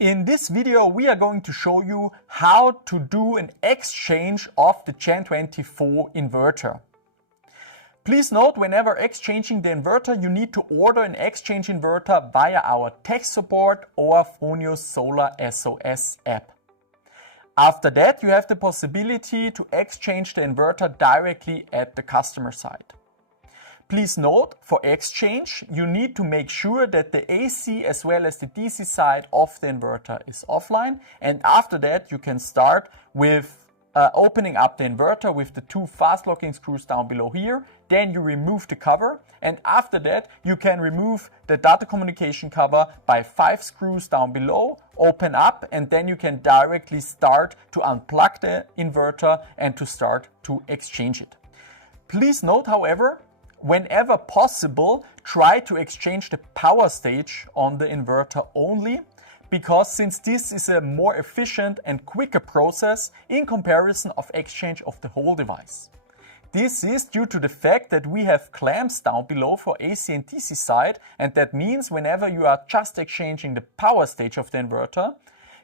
In this video, we are going to show you how to do an exchange of the GEN24 inverter. Please note, whenever exchanging the inverter, you need to order an exchange inverter via our tech support or Fronius Solar SOS app. After that, you have the possibility to exchange the inverter directly at the customer side. Please note, for exchange, you need to make sure that the AC as well as the DC side of the inverter is offline, and after that you can start with opening up the inverter with the two fast locking screws down below here. Then you remove the cover, and after that you can remove the data communication cover by 5 screws down below, open up, and then you can directly start to unplug the inverter and to start to exchange it. Please note, however, whenever possible, try to exchange the power stage on the inverter only, because since this is a more efficient and quicker process in comparison of exchange of the whole device. This is due to the fact that we have clamps down below for AC and DC side, and that means whenever you are just exchanging the power stage of the inverter,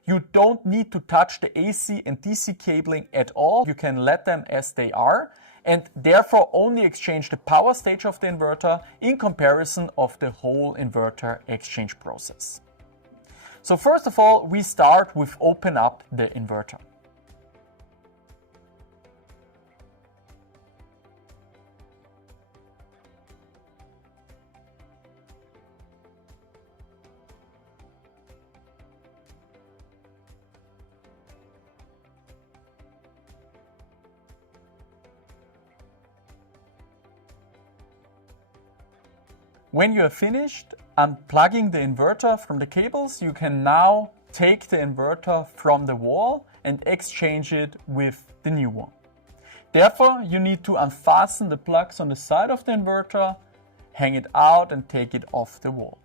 you don't need to touch the AC and DC cabling at all. You can let them as they are, and therefore only exchange the power stage of the inverter in comparison of the whole inverter exchange process. So first of all, we start with open up the inverter. When you are finished unplugging the inverter from the cables, you can now take the inverter from the wall and exchange it with the new one. Therefore, you need to unfasten the plugs on the side of the inverter, hang it out and take it off the wall.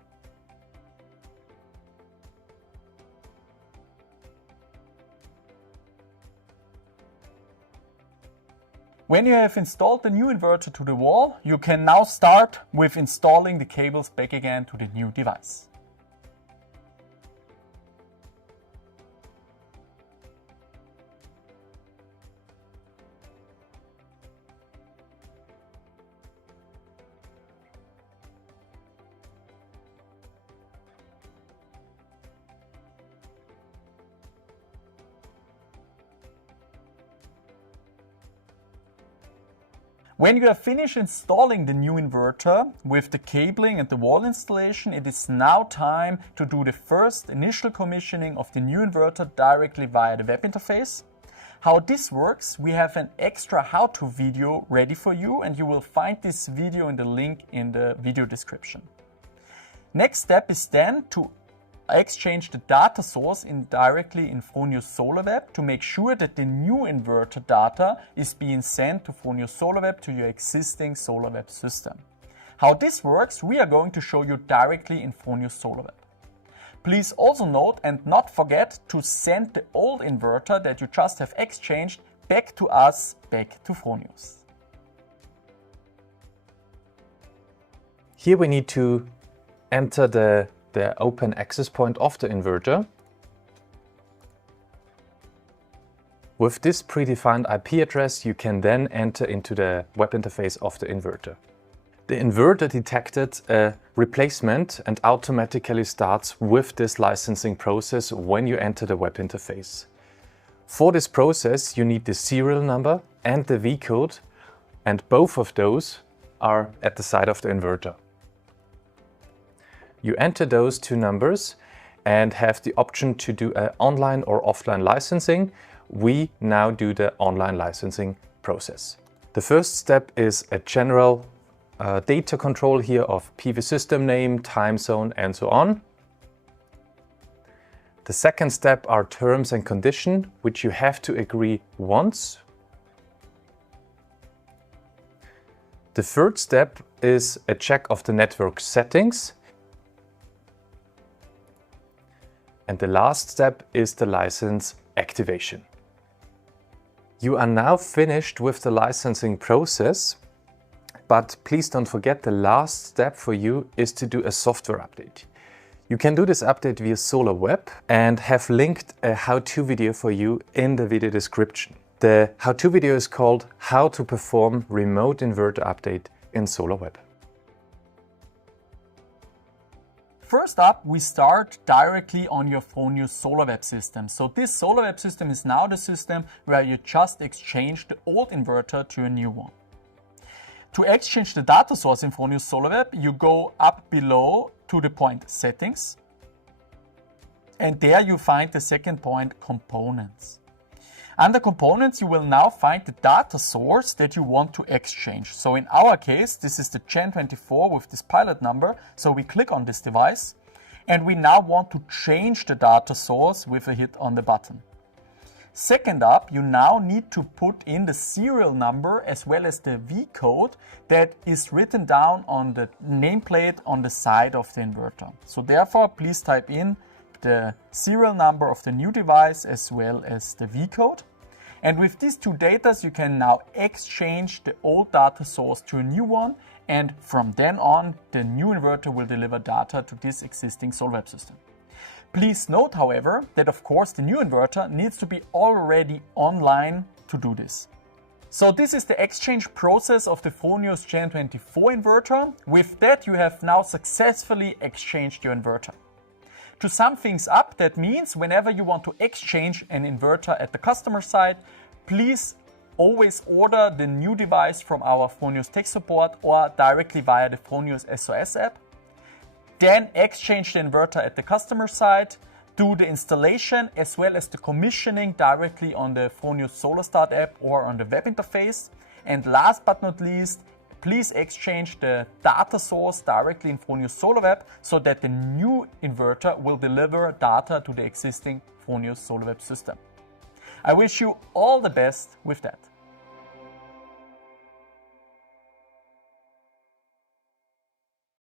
When you have installed the new inverter to the wall, you can now start with installing the cables back again to the new device. When you have finished installing the new inverter with the cabling and the wall installation, it is now time to do the first initial commissioning of the new inverter directly via the web interface. How this works, we have an extra how-to video ready for you, and you will find this video in the link in the video description. Next step is then to exchange the data source directly in Fronius Solar.Web to make sure that the new inverter data is being sent to Fronius Solar.Web to your existing Solar.Web system. How this works, we are going to show you directly in Fronius Solar.Web. Please also note and not forget to send the old inverter that you just have exchanged back to us, back to Fronius. Here we need to enter the open access point of the inverter. With this predefined IP address, you can then enter into the web interface of the inverter. The inverter detected a replacement and automatically starts with this licensing process when you enter the web interface. For this process, you need the serial number and the V code, and both of those are at the side of the inverter. You enter those two numbers and have the option to do an online or offline licensing. We now do the online licensing process. The first step is a general data control here of PV system name, time zone, and so on. The second step are terms and conditions, which you have to agree once. The third step is a check of the network settings. And the last step is the license activation. You are now finished with the licensing process, but please don't forget the last step for you is to do a software update. You can do this update via Solar.Web and have linked a how-to video for you in the video description. The how-to video is called How to Perform Remote Inverter Update in Solar.Web. First up, we start directly on your Fronius Solar.Web system. So this Solar.Web system is now the system where you just exchange the old inverter to a new one. To exchange the data source in Fronius Solar.Web, you go up below to the point Settings, and there you find the second point Components. Under Components, you will now find the data source that you want to exchange. So in our case, this is the GEN24 with this pilot number. So we click on this device, and we now want to change the data source with a hit on the button. Second up, you now need to put in the serial number as well as the V code that is written down on the nameplate on the side of the inverter. So therefore, please type in the serial number of the new device as well as the V code. And with these two data, you can now exchange the old data source to a new one, and from then on, the new inverter will deliver data to this existing Solar.Web system. Please note, however, that of course the new inverter needs to be already online to do this. So this is the exchange process of the Fronius GEN24 inverter. With that, you have now successfully exchanged your inverter. To sum things up, that means whenever you want to exchange an inverter at the customer side, please always order the new device from our Fronius Tech Support or directly via the Fronius SOS app. Then exchange the inverter at the customer side, do the installation as well as the commissioning directly on the Fronius SolarStart app or on the web interface. And last but not least, please exchange the data source directly in Fronius Solar.Web so that the new inverter will deliver data to the existing Fronius Solar.Web system. I wish you all the best with that.